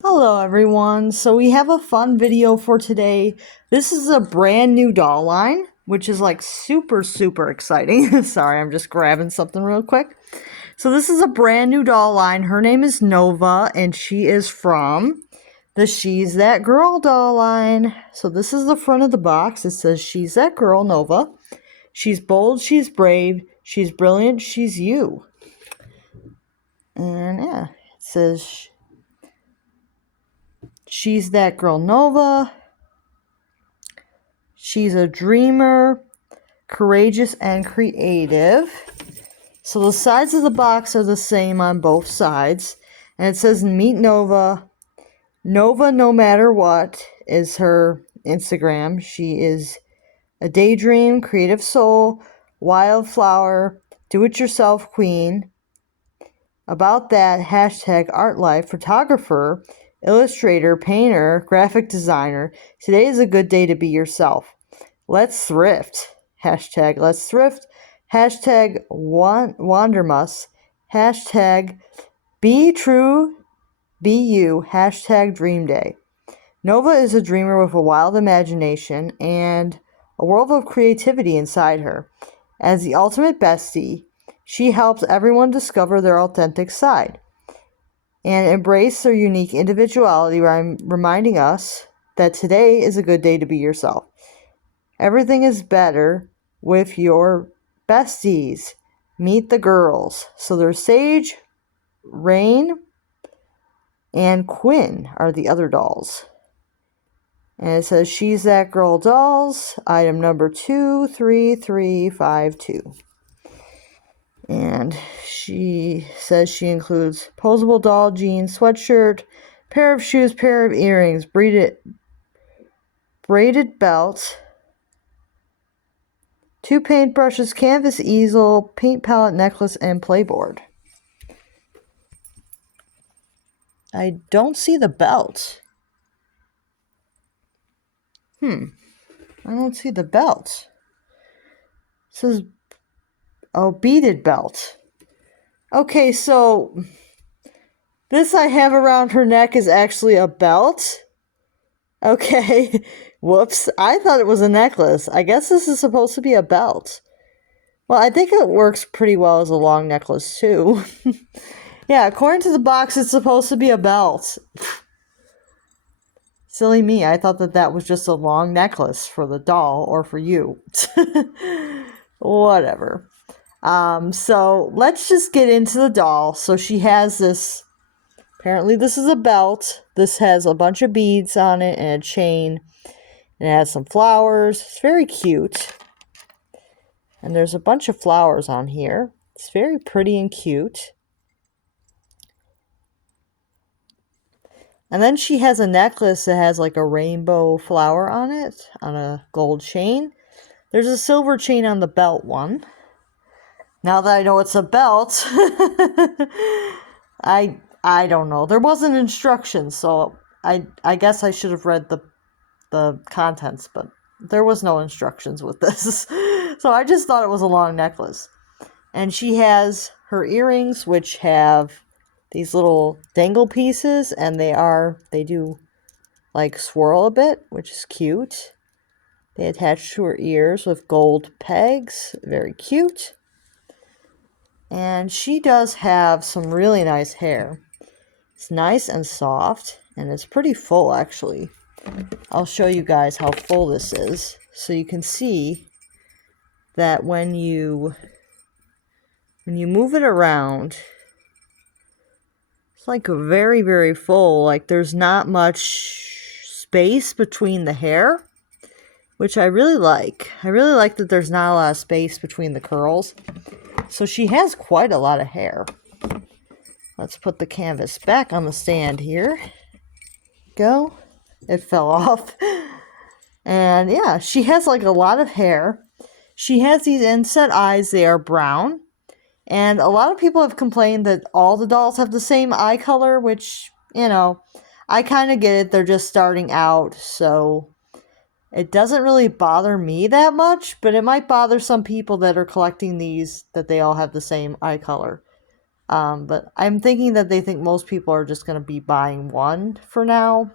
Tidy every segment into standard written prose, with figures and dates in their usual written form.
Hello everyone, so we have a fun video for today. This is a brand new doll line, which is like super exciting. Sorry, I'm just grabbing something real quick. So this is a brand new doll line. Her name is Nova and she is from the She's That Girl doll line. So this is the front of the box. It says She's That Girl, Nova. She's bold, she's brave, she's brilliant, she's you. And yeah, it says She's That Girl, Nova. She's a dreamer, courageous, and creative. So the sides of the box are the same on both sides. And it says Meet Nova. Nova, no matter what, is her Instagram. She is a daydream, creative soul, wildflower, do-it-yourself queen. About that, hashtag art life, photographer, illustrator, painter, graphic designer. Today is a good day to be yourself. Let's thrift. Hashtag let's thrift. Hashtag wandermus. Hashtag be true, be you. Hashtag dream day. Nova is a dreamer with a wild imagination and a world of creativity inside her. As the ultimate bestie, she helps everyone discover their authentic side and embrace their unique individuality, reminding us that today is a good day to be yourself. Everything is better with your besties. Meet the girls. So there's Sage, Rain, and Quinn are the other dolls. And it says She's That Girl dolls, item number 23352. And she says she includes posable doll jeans, sweatshirt, pair of shoes, pair of earrings, braided belt, 2 paintbrushes, canvas easel, paint palette, necklace, and playboard. I don't see the belt. I don't see the belt. It says, oh, beaded belt. Okay, so this I have around her neck is actually a belt. Okay, whoops. I thought it was a necklace. I guess this is supposed to be a belt. Well, I think it works pretty well as a long necklace, too. Yeah, according to the box, it's supposed to be a belt. Silly me, I thought that was just a long necklace for the doll or for you. Whatever. So let's just get into the doll. So she has this, apparently this is a belt. This has a bunch of beads on it and a chain. And it has some flowers. It's very cute. And there's a bunch of flowers on here. It's very pretty and cute. And then she has a necklace that has like a rainbow flower on it, on a gold chain. There's a silver chain on the belt one. Now that I know it's a belt, I don't know. There wasn't instructions, so I guess I should have read the contents, but there was no instructions with this. So I just thought it was a long necklace. And she has her earrings, which have these little dangle pieces, and they do like swirl a bit, which is cute. They attach to her ears with gold pegs. Very cute. And she does have some really nice hair. It's nice and soft, and it's pretty full, actually. I'll show you guys how full this is, so you can see that when you move it around, it's like very full. Like there's not much space between the hair, which I really like. I really like that there's not a lot of space between the curls. So she has quite a lot of hair. Let's put the canvas back on the stand here. Go. It fell off. And yeah, she has like a lot of hair. She has these inset eyes. They are brown. And a lot of people have complained that all the dolls have the same eye color, which, I kind of get it. They're just starting out, so it doesn't really bother me that much, but it might bother some people that are collecting these, that they all have the same eye color. But I'm thinking that they think most people are just going to be buying one for now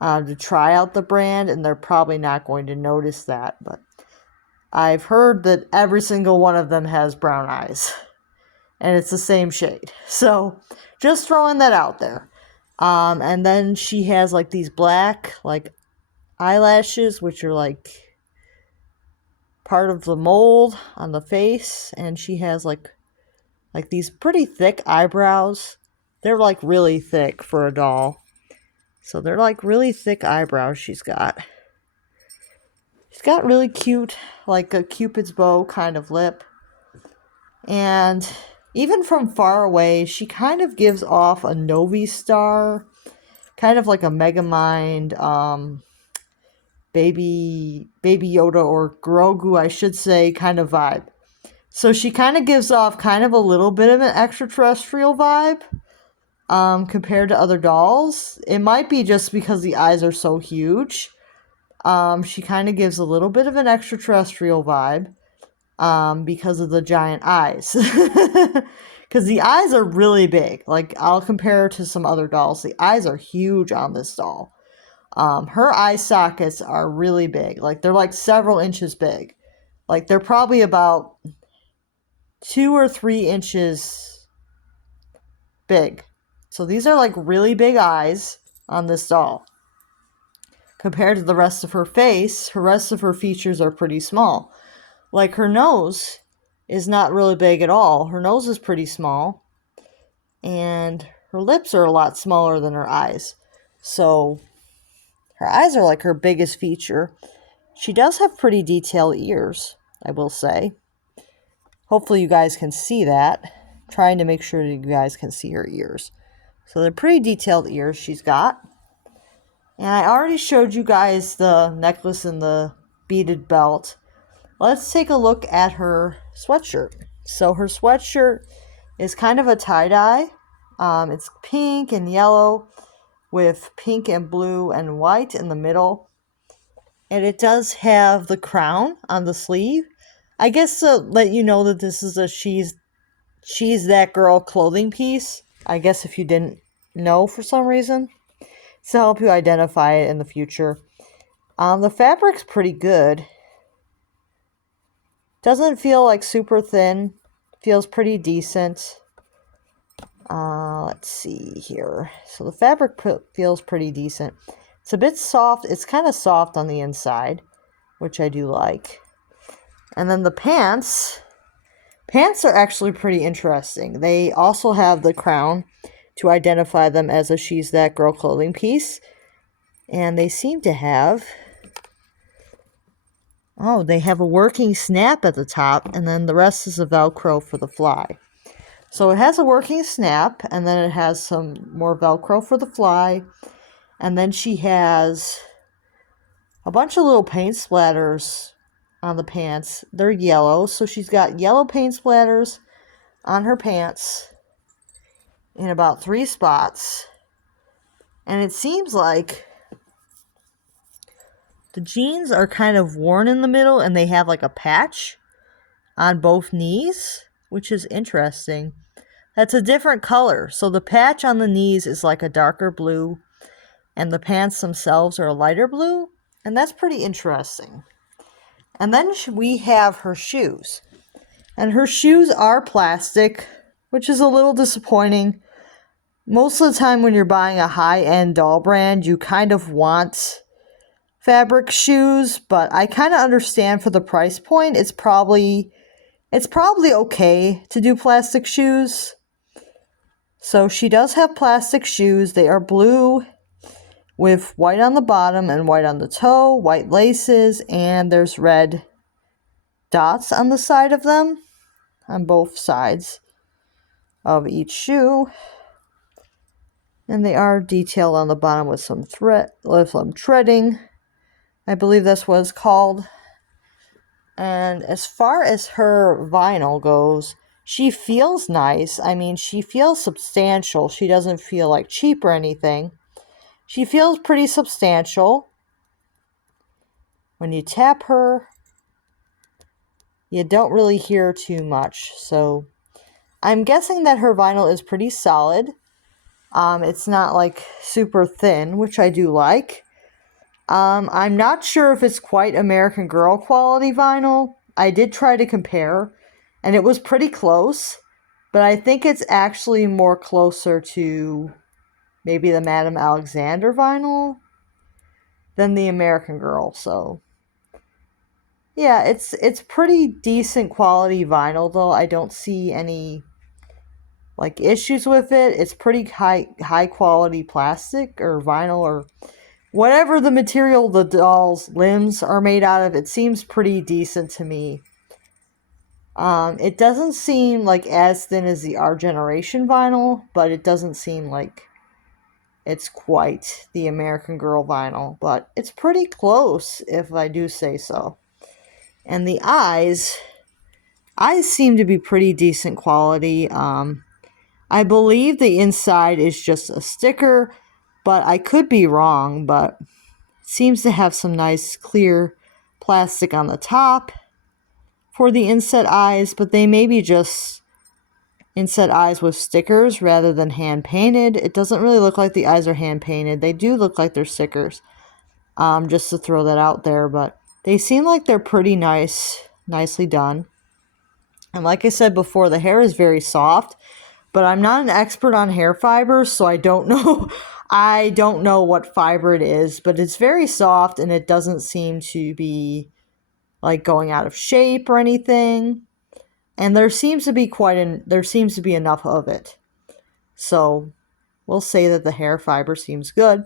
to try out the brand, and they're probably not going to notice that. But I've heard that every single one of them has brown eyes, and it's the same shade. So just throwing that out there. And then she has like these black like eyelashes, which are like part of the mold on the face, and she has like these pretty thick eyebrows. They're like really thick for a doll. So they're like really thick eyebrows she's got. She's got really cute, like a Cupid's bow kind of lip. And even from far away, she kind of gives off a Novi Star, kind of like a Megamind, Baby Yoda or Grogu, I should say, kind of vibe. So she kind of gives off kind of a little bit of an extraterrestrial vibe compared to other dolls. It might be just because the eyes are so huge. She kind of gives a little bit of an extraterrestrial vibe because of the giant eyes. Because the eyes are really big. Like, I'll compare her to some other dolls. The eyes are huge on this doll. Her eye sockets are really big. Like, they're like several inches big. Like, they're probably about 2 or 3 inches big. So these are like really big eyes on this doll. Compared to the rest of her face, her rest of her features are pretty small. Like, her nose is not really big at all. Her nose is pretty small. And her lips are a lot smaller than her eyes. So her eyes are like her biggest feature. She does have pretty detailed ears, I will say. Hopefully you guys can see that. I'm trying to make sure that you guys can see her ears. So they're pretty detailed ears she's got. And I already showed you guys the necklace and the beaded belt. Let's take a look at her sweatshirt. So her sweatshirt is kind of a tie-dye. It's pink and yellow with pink and blue and white in the middle. And it does have the crown on the sleeve. I guess to let you know that this is a She's That Girl clothing piece. I guess if you didn't know for some reason. To help you identify it in the future. The fabric's pretty good. Doesn't feel like super thin. Feels pretty decent. Let's see here. So the fabric feels pretty decent. It's a bit soft. It's kind of soft on the inside, which I do like. And then the pants. Pants are actually pretty interesting. They also have the crown to identify them as a She's That Girl clothing piece. And they seem to have... Oh, they have a working snap at the top, and then the rest is a Velcro for the fly. So it has a working snap, and then it has some more Velcro for the fly. And then she has a bunch of little paint splatters on the pants. They're yellow, so she's got yellow paint splatters on her pants in about 3 spots. And it seems like the jeans are kind of worn in the middle, and they have like a patch on both knees, which is interesting. That's a different color. So the patch on the knees is like a darker blue, and the pants themselves are a lighter blue, and that's pretty interesting. And then we have her shoes. And her shoes are plastic, which is a little disappointing. Most of the time when you're buying a high-end doll brand, you kind of want fabric shoes, but I kind of understand for the price point, it's probably okay to do plastic shoes. So she does have plastic shoes. They are blue with white on the bottom and white on the toe, white laces, and there's red dots on the side of them, on both sides of each shoe. And they are detailed on the bottom with some treading. I believe that's what it's called. And as far as her vinyl goes, she feels nice. I mean, she feels substantial. She doesn't feel like cheap or anything. She feels pretty substantial. When you tap her, you don't really hear too much. So I'm guessing that her vinyl is pretty solid. It's not like super thin, which I do like. I'm not sure if it's quite American Girl quality vinyl. I did try to compare, and it was pretty close, but I think it's actually more closer to maybe the Madame Alexander vinyl than the American Girl. So yeah, it's pretty decent quality vinyl though. I don't see any like issues with it. It's pretty high quality plastic or vinyl or whatever the material the doll's limbs are made out of. It seems pretty decent to me. It doesn't seem like as thin as the Our Generation vinyl, but it doesn't seem like it's quite the American Girl vinyl, but it's pretty close if I do say so. And the eyes seem to be pretty decent quality. I believe the inside is just a sticker, but I could be wrong, but it seems to have some nice clear plastic on the top for the inset eyes, but they may be just inset eyes with stickers rather than hand painted. It doesn't really look like the eyes are hand painted. They do look like they're stickers, just to throw that out there, but they seem like they're pretty nicely done. And like I said before, the hair is very soft, but I'm not an expert on hair fibers, so I don't know. I don't know what fiber it is, but it's very soft and it doesn't seem to be like going out of shape or anything. And there seems to be enough of it. So we'll say that the hair fiber seems good.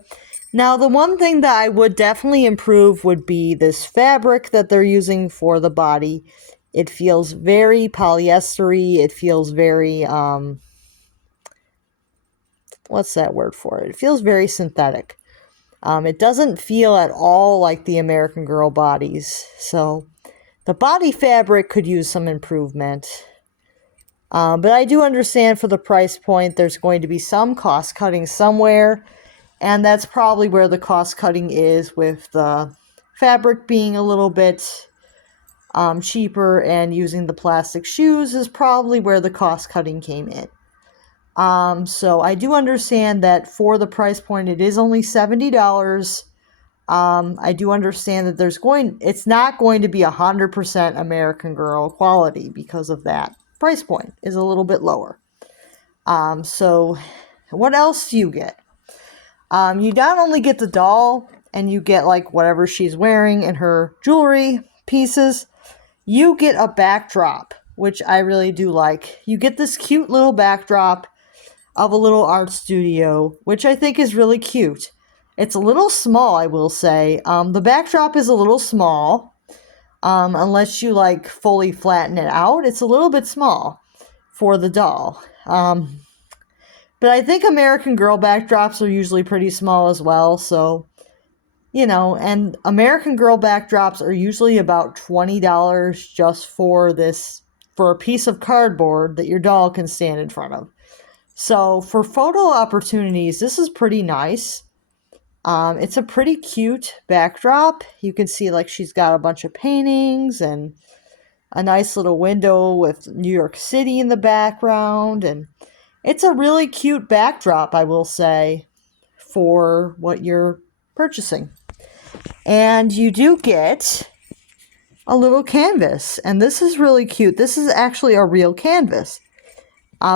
Now, the one thing that I would definitely improve would be this fabric that they're using for the body. It feels very polyestery. It feels very, what's that word for it? It feels very synthetic. It doesn't feel at all like the American Girl bodies. So the body fabric could use some improvement. But I do understand for the price point, there's going to be some cost cutting somewhere. And that's probably where the cost cutting is, with the fabric being a little bit cheaper and using the plastic shoes is probably where the cost cutting came in. So I do understand that for the price point, it is only $70. I do understand that it's not going to be 100% American Girl quality because of that. Price point is a little bit lower. So what else do you get? You not only get the doll and you get like whatever she's wearing and her jewelry pieces, you get a backdrop, which I really do like. You get this cute little backdrop of a little art studio, which I think is really cute. It's a little small, I will say. The backdrop is a little small. Unless you like fully flatten it out, it's a little bit small for the doll. But I think American Girl backdrops are usually pretty small as well, so, and American Girl backdrops are usually about $20 just for a piece of cardboard that your doll can stand in front of. So for photo opportunities, this is pretty nice. It's a pretty cute backdrop. You can see like she's got a bunch of paintings and a nice little window with New York City in the background, and it's a really cute backdrop, I will say, for what you're purchasing. And you do get a little canvas, and this is really cute. This is actually a real canvas.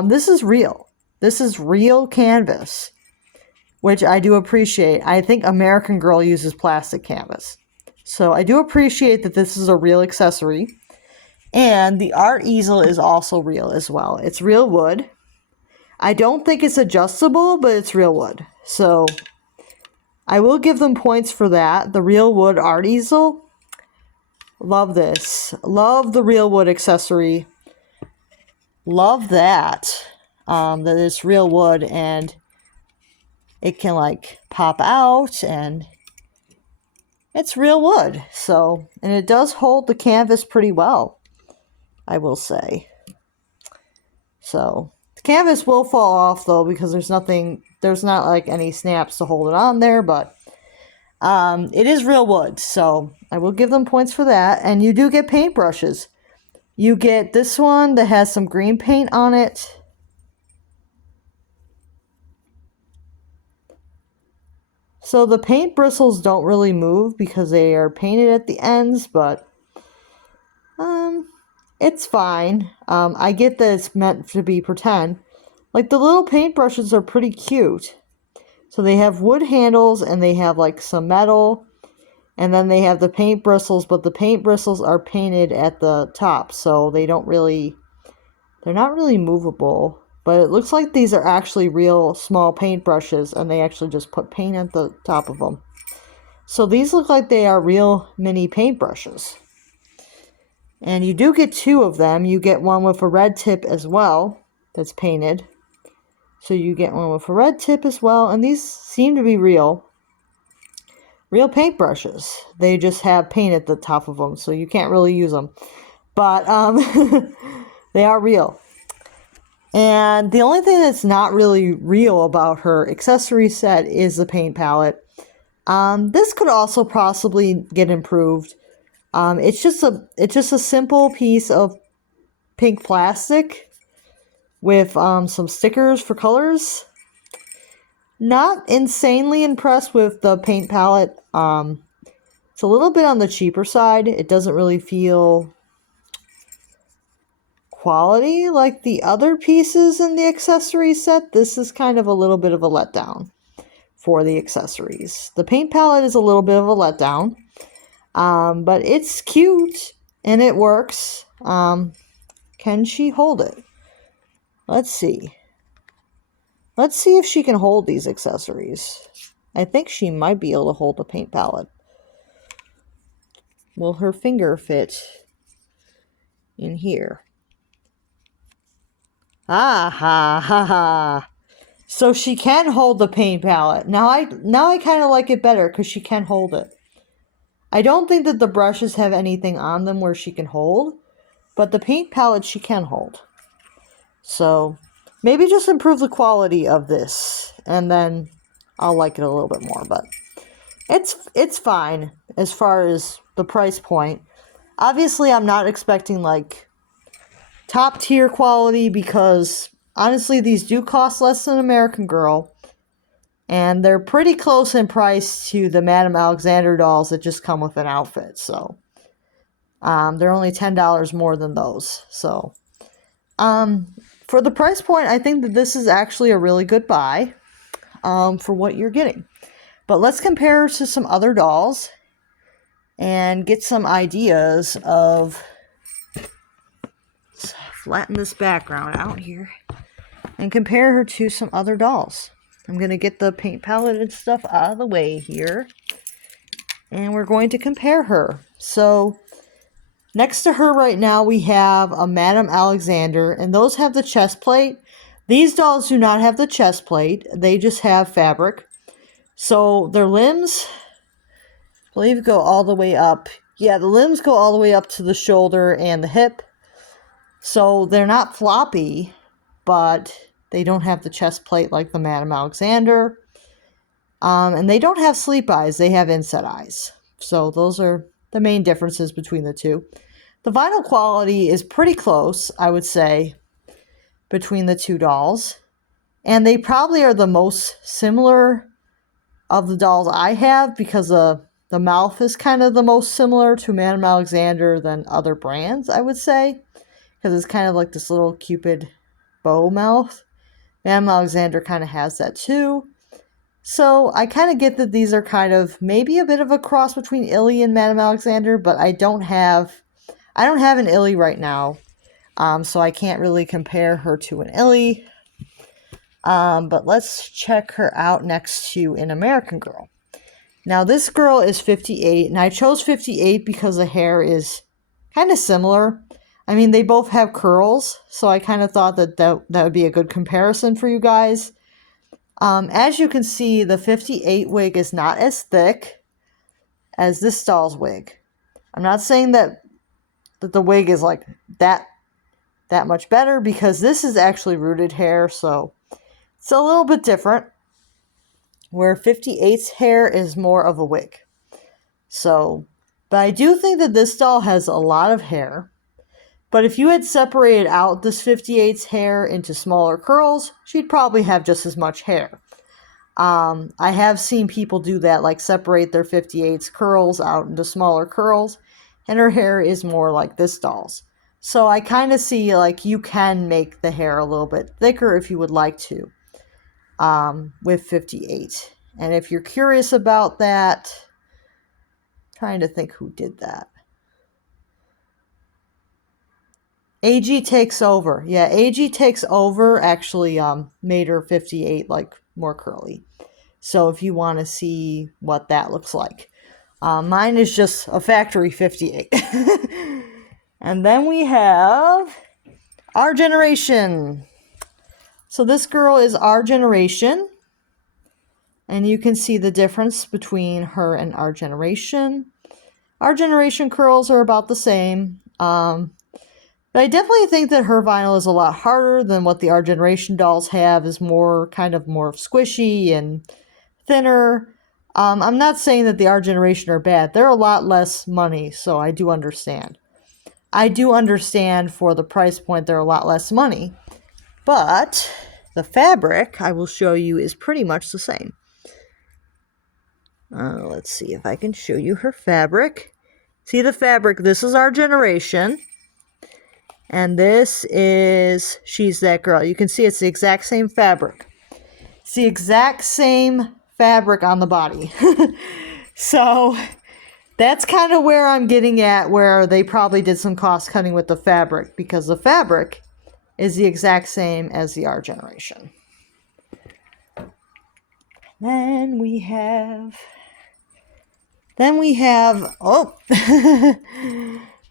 This is real. This is real canvas, which I do appreciate. I think American Girl uses plastic canvas. So I do appreciate that this is a real accessory. And the art easel is also real as well. It's real wood. I don't think it's adjustable, but it's real wood. So I will give them points for that. The real wood art easel. Love this. Love the real wood accessory. Love that. That it's real wood and it can like pop out and it's real wood. So, and it does hold the canvas pretty well, I will say. So the canvas will fall off though because there's not like any snaps to hold it on there, but it is real wood. So I will give them points for that. And you do get paintbrushes. You get this one that has some green paint on it. So the paint bristles don't really move because they are painted at the ends, but it's fine. I get that it's meant to be pretend. Like the little paintbrushes are pretty cute. So they have wood handles and they have like some metal, and then they have the paint bristles, but the paint bristles are painted at the top, so they're not really movable. But it looks like these are actually real small paintbrushes, and they actually just put paint at the top of them. So these look like they are real mini paintbrushes. And you do get two of them. You get one with a red tip as well that's painted. So you get one with a red tip as well, and these seem to be real paintbrushes. They just have paint at the top of them, so you can't really use them. But they are real. And the only thing that's not really real about her accessory set is the paint palette. This could also possibly get improved. It's just a simple piece of pink plastic with some stickers for colors. Not insanely impressed with the paint palette. It's a little bit on the cheaper side. It doesn't really feel quality like the other pieces in the accessory set. This is kind of a little bit of a letdown for the accessories. The paint palette is a little bit of a letdown, but it's cute and it works. Can she hold it? Let's see. Let's see if she can hold these accessories. I think she might be able to hold the paint palette. Will her finger fit in here? Ah ha ha ha. So she can hold the paint palette. Now I kind of like it better because she can hold it. I don't think that the brushes have anything on them where she can hold, but the paint palette she can hold. So maybe just improve the quality of this, and then I'll like it a little bit more. But it's fine as far as the price point. Obviously, I'm not expecting like top tier quality because honestly, these do cost less than American Girl. And they're pretty close in price to the Madame Alexander dolls that just come with an outfit. So they're only $10 more than those. So for the price point, I think that this is actually a really good buy for what you're getting. But let's compare to some other dolls and get some ideas of... Let's flatten this background out here and compare her to some other dolls. I'm going to get the paint palette and stuff out of the way here. And we're going to compare her. So, next to her right now we have a Madame Alexander. And those have the chest plate. These dolls do not have the chest plate. They just have fabric. So, their limbs, I believe, go all the way up. Yeah, the limbs go all the way up to the shoulder and the hip. So, they're not floppy, but they don't have the chest plate like the Madame Alexander. And they don't have sleep eyes. They have inset eyes. So those are the main differences between the two. The vinyl quality is pretty close, I would say, between the two dolls. And they probably are the most similar of the dolls I have because the mouth is kind of the most similar to Madame Alexander than other brands, I would say. Because it's kind of like this little Cupid bow mouth. Madame Alexander kind of has that too. So I kind of get that these are kind of maybe a bit of a cross between Illy and Madame Alexander, but I don't have an Illy right now, so I can't really compare her to an Illy. But let's check her out next to an American Girl. Now this girl is 58, and I chose 58 because the hair is kind of similar. I mean, they both have curls, so I kind of thought that would be a good comparison for you guys. As you can see, the 58 wig is not as thick as this doll's wig. I'm not saying that the wig is like that much better because this is actually rooted hair, so it's a little bit different. Where 58's hair is more of a wig. So, but I do think that this doll has a lot of hair. But if you had separated out this 58's hair into smaller curls, she'd probably have just as much hair. I have seen people do that, like separate their 58's curls out into smaller curls, and her hair is more like this doll's. So I kind of see like you can make the hair a little bit thicker if you would like to with 58. And if you're curious about that, trying to think who did that. AG Takes Over. Yeah, AG Takes Over actually made her 58 like more curly. So if you want to see what that looks like. Mine is just a factory 58. And then we have Our Generation. So this girl is Our Generation. And you can see the difference between her and Our Generation. Our Generation curls are about the same. But I definitely think that her vinyl is a lot harder than what the Our Generation dolls have. Is more kind of more squishy and thinner. I'm not saying that the Our Generation are bad. They're a lot less money, so I do understand. I do understand for the price point they're a lot less money. But the fabric, I will show you, is pretty much the same. Let's see if I can show you her fabric. See the fabric? This is Our Generation. And this is She's That Girl. You can see it's the exact same fabric. It's the exact same fabric on the body. So that's kind of where I'm getting at, where they probably did some cost cutting with the fabric, because the fabric is the exact same as the Our Generation. Then we have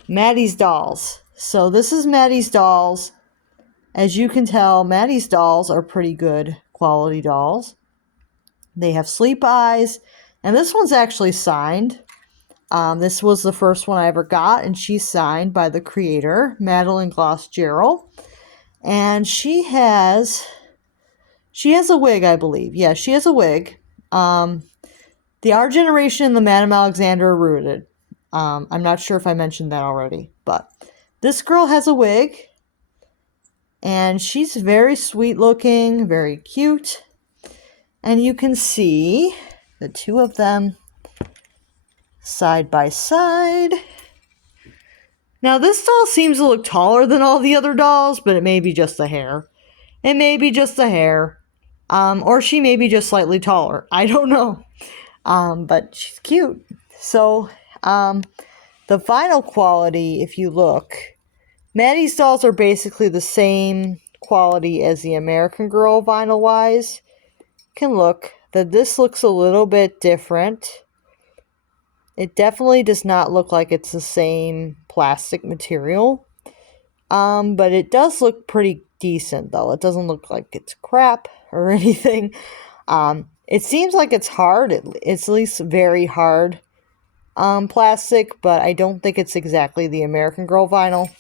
Maddie's Dolls. So this is Maddie's Dolls. As you can tell, Maddie's dolls are pretty good quality dolls. They have sleep eyes, and this one's actually signed. This was the first one I ever got, and she's signed by the creator, Madeline Gloss-Gerald. And she has a wig, I believe. Yeah, she has a wig. The Our Generation and the Madame Alexander are rooted. I'm not sure if I mentioned that already, but this girl has a wig, and she's very sweet looking, very cute. And you can see the two of them side by side. Now this doll seems to look taller than all the other dolls, but it may be just the hair. It may be just the hair. Or she may be just slightly taller. I don't know. But she's cute. So, the vinyl quality, if you look, Maddie's dolls are basically the same quality as the American Girl vinyl-wise. You can look that this looks a little bit different. It definitely does not look like it's the same plastic material. But it does look pretty decent, though. It doesn't look like it's crap or anything. It seems like it's hard. It's at least very hard plastic, but I don't think it's exactly the American Girl vinyl,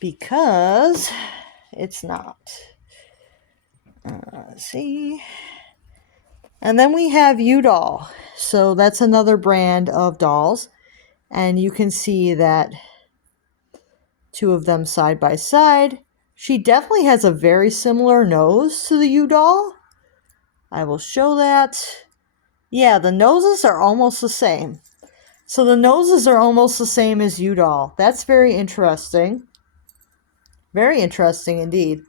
because it's not. Let's see. And then we have U-Doll. So that's another brand of dolls. And you can see that two of them side by side. She definitely has a very similar nose to the U-Doll. I will show that. Yeah, the noses are almost the same. So the noses are almost the same as U-Doll. That's very interesting. Very interesting indeed.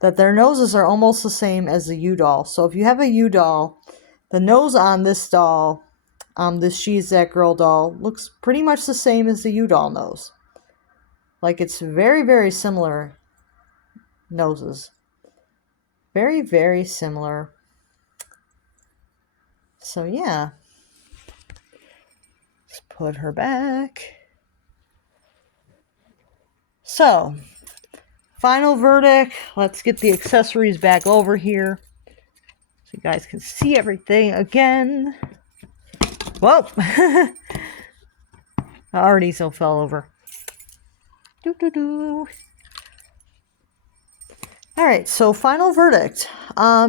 That their noses are almost the same as the U-Doll. So if you have a U-Doll, the nose on this doll, this She's That Girl doll, looks pretty much the same as the U-Doll nose. Like, it's very, very similar noses. Very, very similar. So yeah. Let's put her back. So, final verdict. Let's get the accessories back over here so you guys can see everything again. Whoa! I already so fell over. Alright, so final verdict.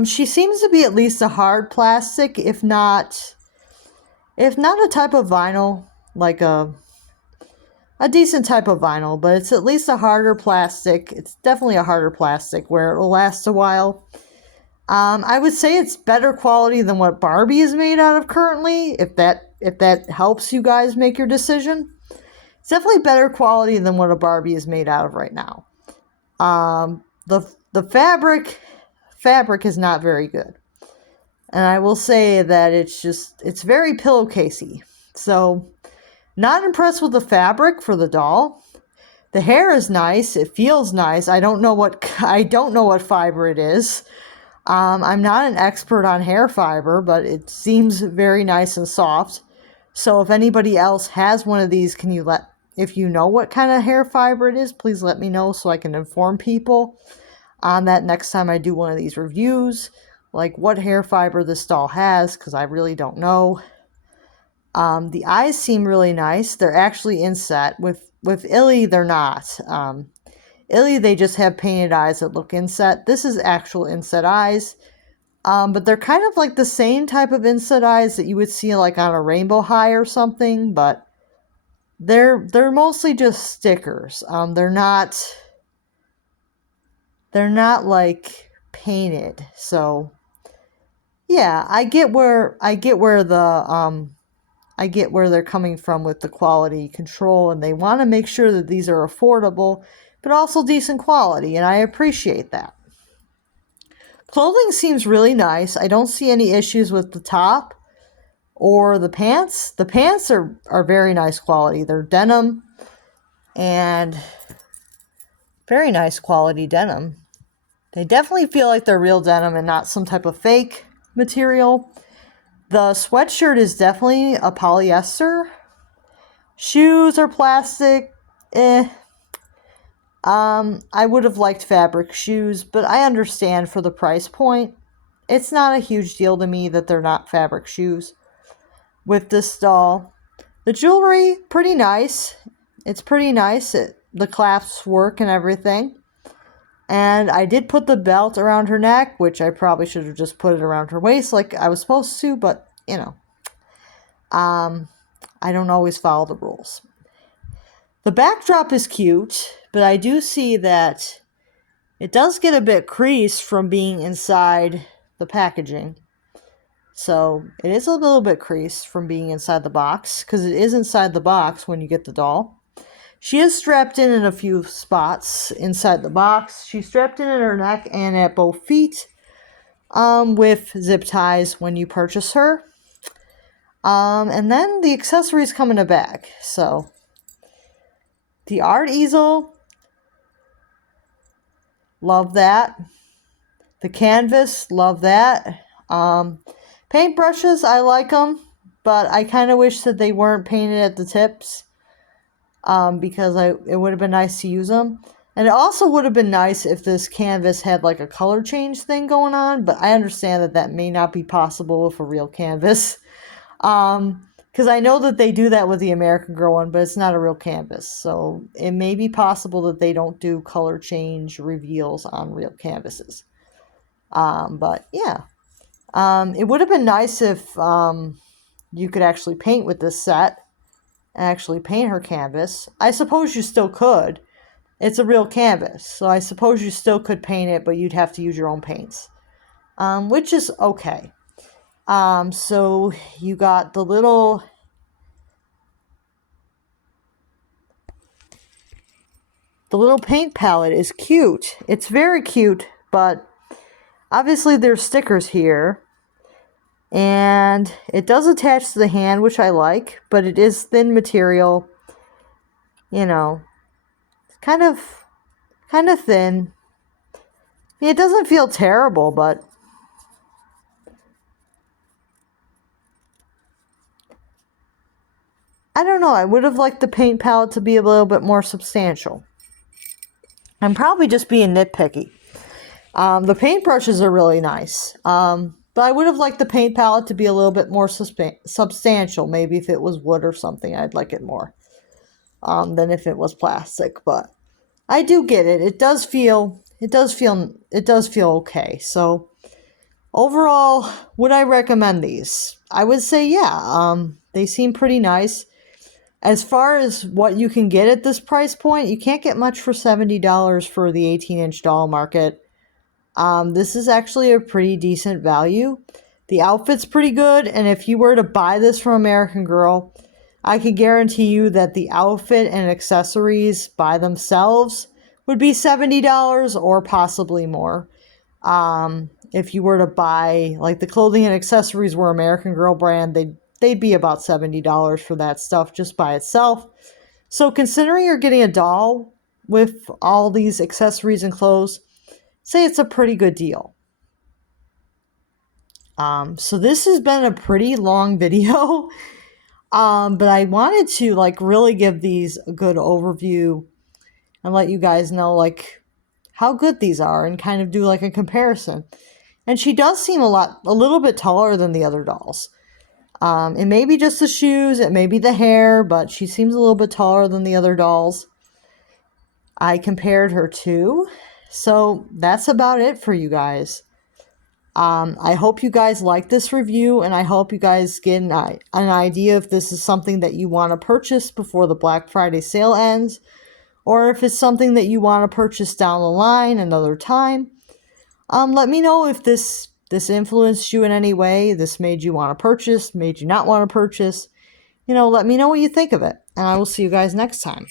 She seems to be at least a hard plastic, if not a type of vinyl, like a a decent type of vinyl, but it's at least a harder plastic. It's definitely a harder plastic where it'll last a while. I would say it's better quality than what Barbie is made out of currently, if that helps you guys make your decision. It's definitely better quality than what a Barbie is made out of right now. The fabric is not very good. And I will say that it's very pillowcasey. So, not impressed with the fabric for the doll. The hair is nice. It feels nice. I don't know what fiber it is. I'm not an expert on hair fiber, but it seems very nice and soft. So if anybody else has one of these, if you know what kind of hair fiber it is, please let me know so I can inform people on that next time I do one of these reviews, like what hair fiber this doll has, because I really don't know. The eyes seem really nice. They're actually inset. With Illy, they're not. Illy, they just have painted eyes that look inset. This is actual inset eyes. But they're kind of like the same type of inset eyes that you would see like on a Rainbow High or something, but they're mostly just stickers. They're not like painted. So yeah, I get where they're coming from with the quality control, and they want to make sure that these are affordable, but also decent quality, and I appreciate that. Clothing seems really nice. I don't see any issues with the top or the pants. The pants are very nice quality. They're denim, and very nice quality denim. They definitely feel like they're real denim and not some type of fake material. The sweatshirt is definitely a polyester. Shoes are plastic. I would have liked fabric shoes, but I understand for the price point. It's not a huge deal to me that they're not fabric shoes with this doll. The jewelry, pretty nice. It's pretty nice. The clasps work and everything. And I did put the belt around her neck, which I probably should have just put it around her waist like I was supposed to, but, you know. I don't always follow the rules. The backdrop is cute, but I do see that it does get a bit creased from being inside the packaging. So it is a little bit creased from being inside the box, because it is inside the box when you get the doll. She is strapped in a few spots inside the box. She's strapped in at her neck and at both feet with zip ties when you purchase her. And then the accessories come in a bag. So the art easel, love that. The canvas, love that. Paintbrushes, I like them, but I kind of wish that they weren't painted at the tips. Because it would have been nice to use them. And it also would have been nice if this canvas had like a color change thing going on, but I understand that may not be possible with a real canvas. Because I know that they do that with the American Girl one, but it's not a real canvas. So it may be possible that they don't do color change reveals on real canvases. But yeah. It would have been nice if you could actually paint with this set. Actually paint her canvas. I suppose you still could. It's a real canvas, so I suppose you still could paint it, but you'd have to use your own paints, which is okay. So you got the little paint palette is cute. It's very cute, but obviously there's stickers here. And it does attach to the hand, which I like, but it is thin material. You know, kind of thin. It doesn't feel terrible, but I don't know. I would have liked the paint palette to be a little bit more substantial. I'm probably just being nitpicky. The paintbrushes are really nice. But I would have liked the paint palette to be a little bit more substantial. Maybe if it was wood or something, I'd like it more than if it was plastic. But I do get it. It does feel okay. So overall, would I recommend these? I would say yeah. They seem pretty nice. As far as what you can get at this price point, you can't get much for $70 for the 18-inch doll market. This is actually a pretty decent value. The outfit's pretty good, and if you were to buy this from American Girl, I can guarantee you that the outfit and accessories by themselves would be $70 or possibly more. If you were to buy, like, the clothing and accessories were American Girl brand, they'd be about $70 for that stuff just by itself. So considering you're getting a doll with all these accessories and clothes, say it's a pretty good deal. So this has been a pretty long video, but I wanted to like really give these a good overview and let you guys know like how good these are and kind of do like a comparison. And she does seem a little bit taller than the other dolls. It may be just the shoes, it may be the hair, but she seems a little bit taller than the other dolls I compared her to. So that's about it for you guys. I hope you guys like this review, and I hope you guys get an idea if this is something that you want to purchase before the Black Friday sale ends, or if it's something that you want to purchase down the line another time. Let me know if this influenced you in any way, this made you want to purchase, made you not want to purchase. Let me know what you think of it, and I will see you guys next time.